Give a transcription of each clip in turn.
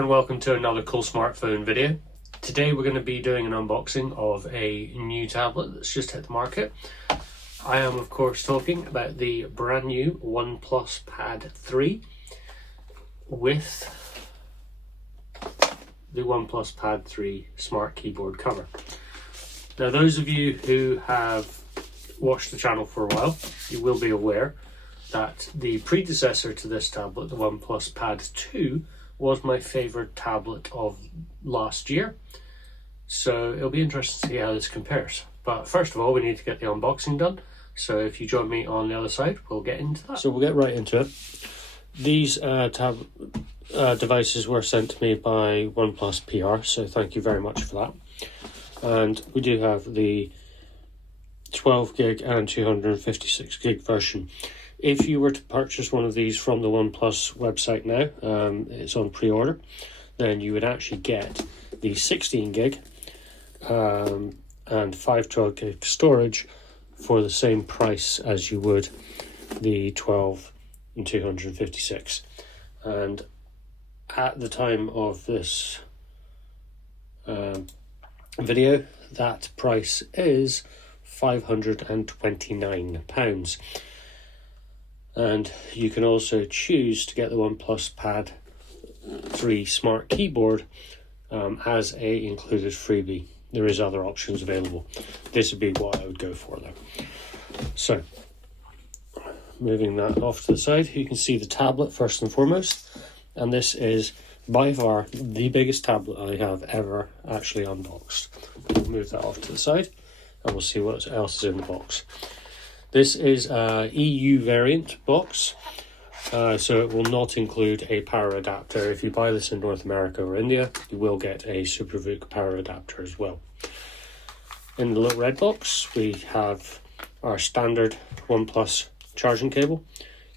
and welcome to another Coolsmartphone video. Today we're going to be doing an unboxing of a new tablet that's just hit the market. I am of course talking about the brand new OnePlus Pad 3 with the OnePlus Pad 3 smart keyboard cover. Now those of you who have watched the channel for a while, you will be aware that the predecessor to this tablet, the OnePlus Pad 2, was my favourite tablet of last year. So it'll be interesting to see how this compares. But first of all, we need to get the unboxing done. So if you join me on the other side, we'll get into that. So we'll get right into it. These devices were sent to me by OnePlus PR, so thank you very much for that. And we do have the 12 gig and 256 gig version. If you were to purchase one of these from the OnePlus website now, it's on pre-order, then you would actually get the 16 gig and 512 gig storage for the same price as you would the 12 and 256. And at the time of this video, that price is £529. And you can also choose to get the OnePlus Pad 3 smart keyboard as a included freebie. There is other options available. This would be what I would go for though. So, moving that off to the side, you can see the tablet first and foremost. And this is by far the biggest tablet I have ever actually unboxed. We'll move that off to the side and we'll see what else is in the box. This is a EU variant box, so it will not include a power adapter. If you buy this in North America or India, you will get a SuperVOOC power adapter as well. In the little red box, we have our standard OnePlus charging cable,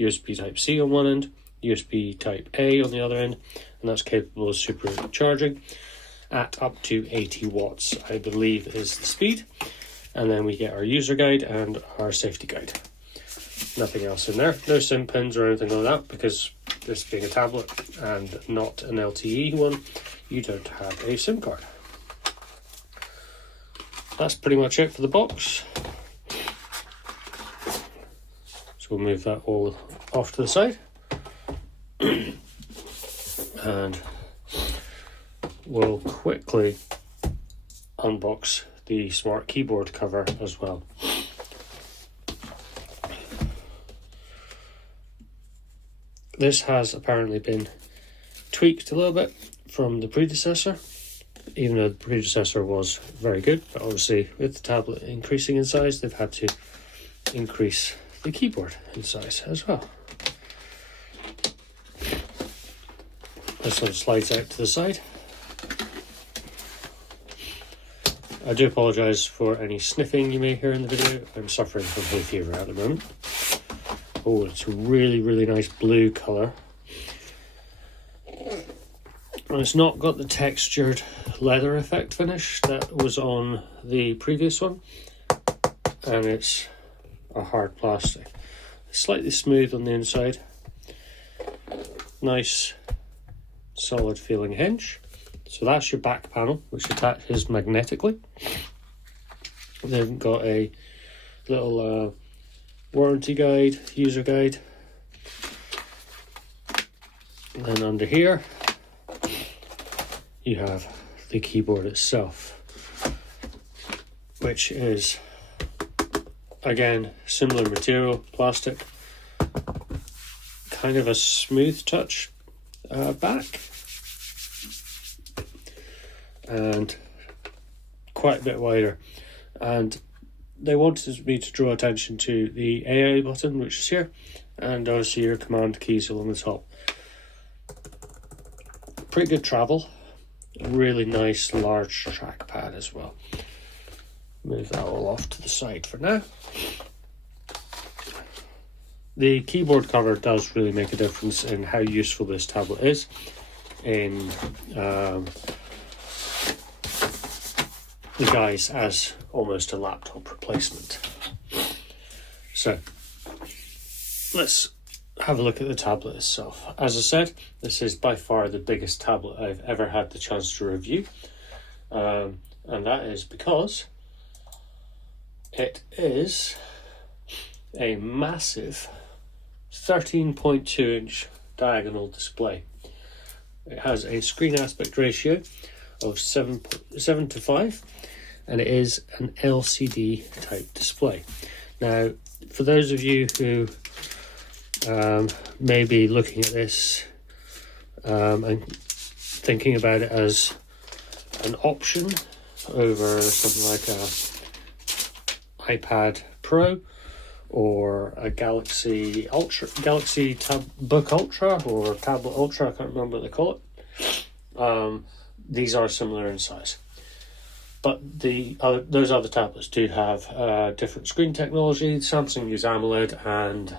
USB Type-C on one end, USB Type-A on the other end, and that's capable of supercharging at up to 80 watts, I believe is the speed. And then we get our user guide and our safety guide. Nothing else in there. No SIM pins or anything like that, because this being a tablet and not an LTE one, you don't have a SIM card. That's pretty much it for the box. So we'll move that all off to the side. And we'll quickly unbox the smart keyboard cover as well. This has apparently been tweaked a little bit from the predecessor, even though the predecessor was very good, but obviously with the tablet increasing in size, they've had to increase the keyboard in size as well. This one slides out to the side. I do apologise for any sniffing you may hear in the video. I'm suffering from hay fever at the moment. Oh, it's a really, really nice blue colour. And it's not got the textured leather effect finish that was on the previous one. And it's a hard plastic. It's slightly smooth on the inside. Nice, solid feeling hinge. So that's your back panel, which attaches magnetically. They've got a little warranty guide, user guide. And then under here, you have the keyboard itself, which is, again, similar material, plastic. Kind of a smooth touch back. And quite a bit wider, and they wanted me to draw attention to the AA button, which is here, and obviously your command keys along the top. Pretty good travel, really nice large trackpad as well. Move that all off to the side for now. The keyboard cover does really make a difference in how useful this tablet is in the guise as almost a laptop replacement. So let's have a look at the tablet itself. As I said, this is by far the biggest tablet I've ever had the chance to review, and that is because it is a massive 13.2-inch diagonal display. It has a screen aspect ratio of 7 to 5, and it is an LCD type display. Now, for those of you who may be looking at this and thinking about it as an option over something like a iPad Pro or a Galaxy Book Ultra or Tablet Ultra, I can't remember what they call it. These are similar in size, but those other tablets do have different screen technology. Samsung use AMOLED and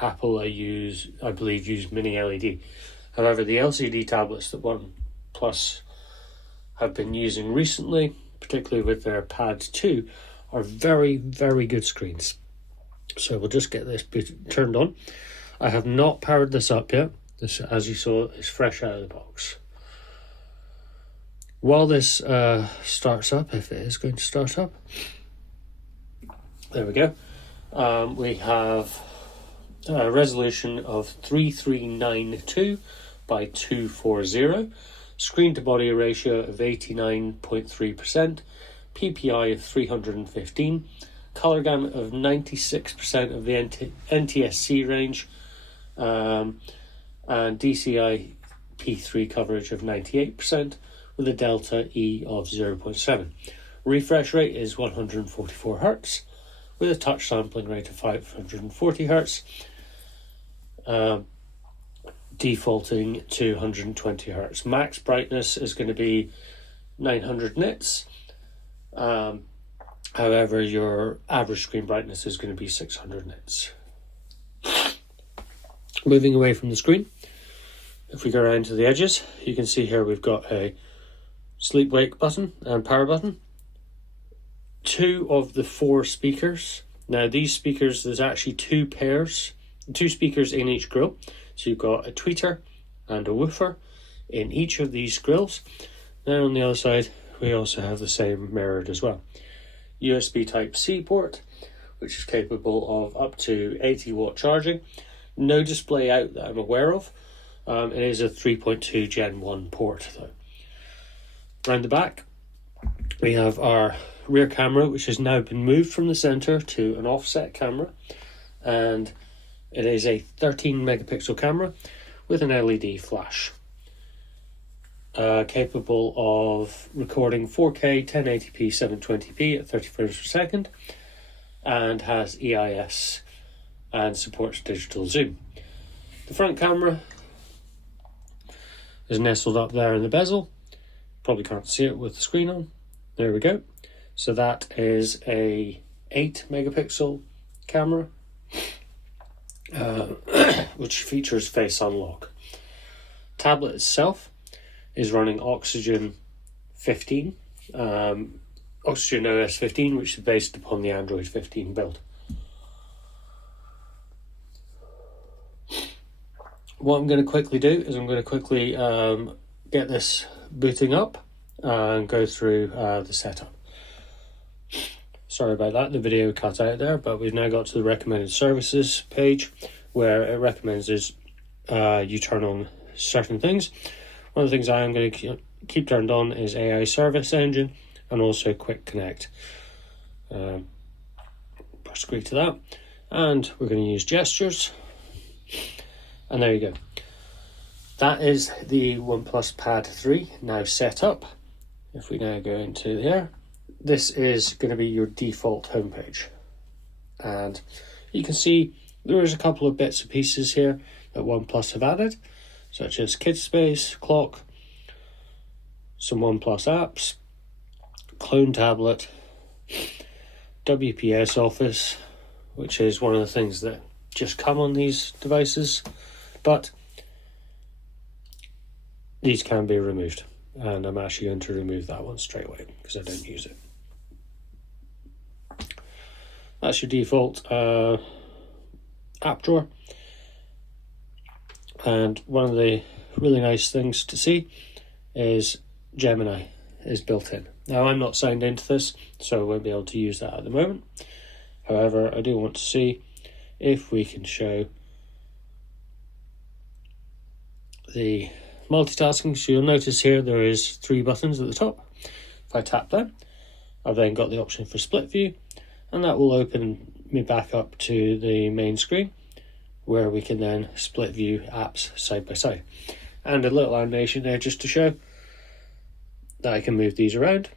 Apple I believe use mini LED. However, the LCD tablets that OnePlus have been using recently, particularly with their Pad 2, are very, very good screens. So we'll just get this turned on. I have not powered this up yet. This, as you saw, is fresh out of the box. While this starts up, if it is going to start up, there we go. We have a resolution of 3392 by 240, screen to body ratio of 89.3%, PPI of 315, color gamut of 96% of the NTSC range, and DCI P3 coverage of 98%, with a delta E of 0.7. Refresh rate is 144 Hz, with a touch sampling rate of 540 Hz, defaulting to 120 Hz. Max brightness is going to be 900 nits. However, your average screen brightness is going to be 600 nits. Moving away from the screen, if we go around to the edges, you can see here we've got a sleep wake button and power button. 2 of the 4 speakers. Now these speakers, there's actually 2 speakers in each grill. So you've got a tweeter and a woofer in each of these grills. Then on the other side, we also have the same mirrored as well. USB Type-C port, which is capable of up to 80 watt charging. No display out that I'm aware of. It is a 3.2 Gen 1 port though. Around the back, we have our rear camera, which has now been moved from the center to an offset camera, and it is a 13 megapixel camera with an LED flash, capable of recording 4K 1080p 720p at 30 frames per second, and has EIS and supports digital zoom. The front camera is nestled up there in the bezel. Probably can't see it with the screen on. There we go. So that is a 8 megapixel camera, which features face unlock. Tablet itself is running Oxygen 15, Oxygen OS 15, which is based upon the Android 15 build. What I'm going to quickly do is I'm going to quickly get this booting up and go through the setup. Sorry about that, the video cut out there, but we've now got to the recommended services page where it recommends you turn on certain things. One of the things I am going to keep turned on is AI Service Engine and also Quick Connect. Press agree to that, and we're going to use gestures, and there you go. That is the OnePlus Pad 3 now set up. If we now go into there, this is going to be your default homepage, and you can see there is a couple of bits and pieces here that OnePlus have added, such as Kidspace, Clock, some OnePlus apps, Clone Tablet, WPS Office, which is one of the things that just come on these devices, but these can be removed, and I'm actually going to remove that one straight away because I don't use it. That's your default app drawer. And one of the really nice things to see is Gemini is built in. Now, I'm not signed into this, so I won't be able to use that at the moment. However, I do want to see if we can show the multitasking. So you'll notice here there is 3 buttons at the top. If I tap them, I've then got the option for split view, and that will open me back up to the main screen where we can then split view apps side by side. And a little animation there just to show that I can move these around.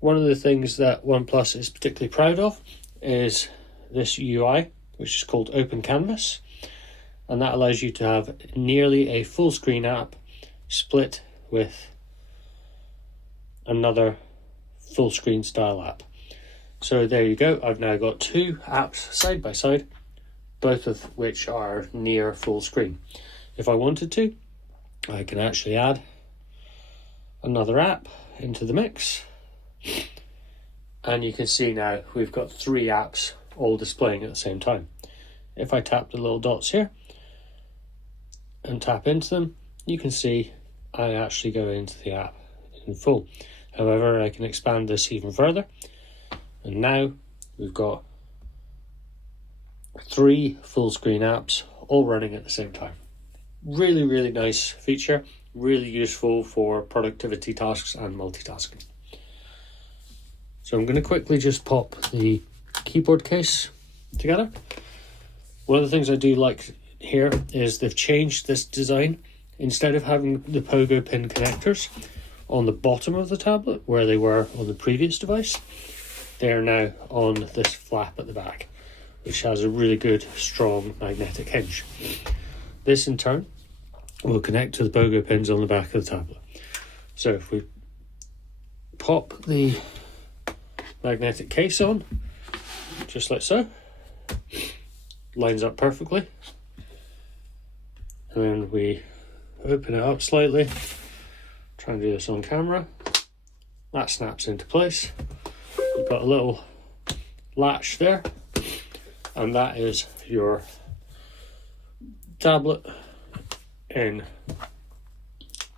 One of the things that OnePlus is particularly proud of is this UI, which is called Open Canvas, and that allows you to have nearly a full screen app split with another full screen style app. So there you go, I've now got 2 apps side by side, both of which are near full screen. If I wanted to, I can actually add another app into the mix, and you can see now we've got 3 apps all displaying at the same time. If I tap the little dots here and tap into them, you can see I actually go into the app in full. However, I can expand this even further, and now we've got 3 full screen apps all running at the same time. Really, really nice feature, really useful for productivity tasks and multitasking. So I'm going to quickly just pop the keyboard case together. One of the things I do like here is they've changed this design. Instead of having the pogo pin connectors on the bottom of the tablet where they were on the previous device, they are now on this flap at the back, which has a really good strong magnetic hinge. This in turn will connect to the pogo pins on the back of the tablet. So if we pop the magnetic case on, just like so, lines up perfectly, and then we open it up slightly, try and do this on camera, that snaps into place. You've got a little latch there, and that is your tablet in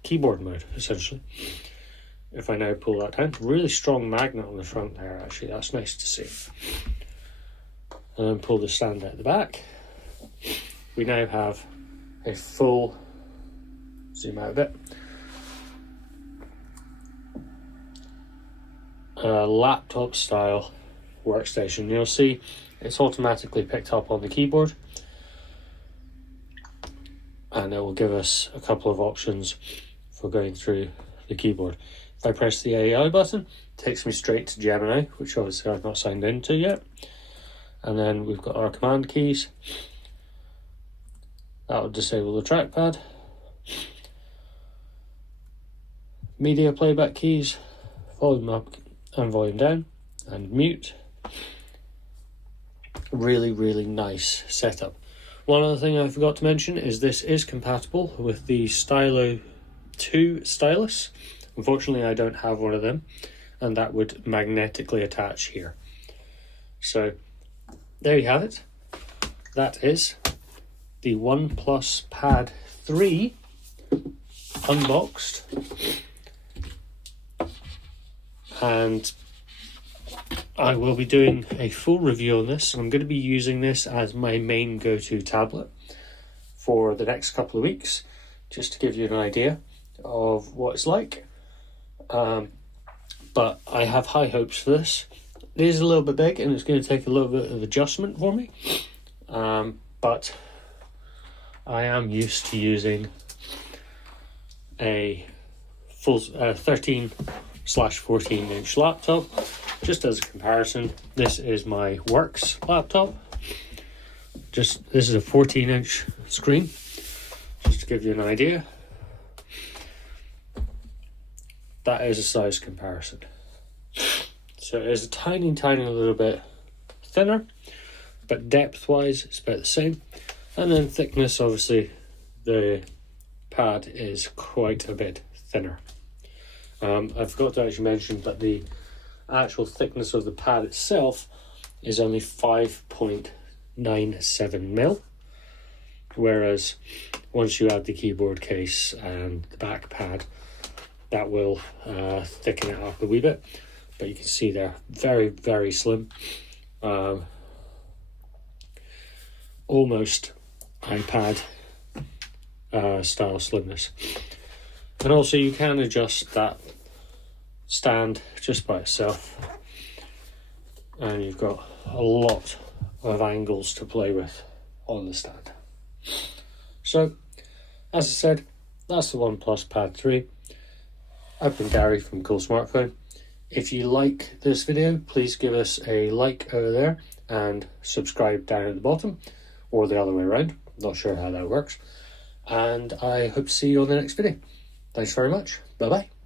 keyboard mode, essentially. If I now pull that down, really strong magnet on the front there, actually, that's nice to see. And then pull the stand out the back. We now have a full, zoom out a bit, laptop style workstation. You'll see it's automatically picked up on the keyboard, and it will give us a couple of options for going through the keyboard. If I press the AI button, it takes me straight to Gemini, which obviously I've not signed into yet. And then we've got our command keys. That will disable the trackpad. Media playback keys, volume up and volume down, and mute. Really, really nice setup. One other thing I forgot to mention is this is compatible with the Stylo 2 stylus. Unfortunately, I don't have one of them, and that would magnetically attach here. So there you have it. That is the OnePlus Pad 3 unboxed, and I will be doing a full review on this. I'm going to be using this as my main go-to tablet for the next couple of weeks, just to give you an idea of what it's like. But I have high hopes for this. It is a little bit big and it's going to take a little bit of adjustment for me, but I am used to using a full 13/14 inch laptop. Just as a comparison, this is my works laptop. This is a 14-inch screen, just to give you an idea. That is a size comparison. So it is a tiny little bit thinner, but depth-wise it's about the same. And then thickness, obviously, the pad is quite a bit thinner. I forgot to actually mention that the actual thickness of the pad itself is only 5.97 mil, whereas once you add the keyboard case and the back pad, that will thicken it up a wee bit. But you can see they're very, very slim. Almost iPad style slimness. And also you can adjust that stand just by itself, and you've got a lot of angles to play with on the stand. So, as I said, that's the OnePlus Pad 3. I've been Gary from Coolsmartphone. If you like this video, please give us a like over there and subscribe down at the bottom, or the other way around. Not sure how that works. And I hope to see you on the next video. Thanks very much. Bye bye.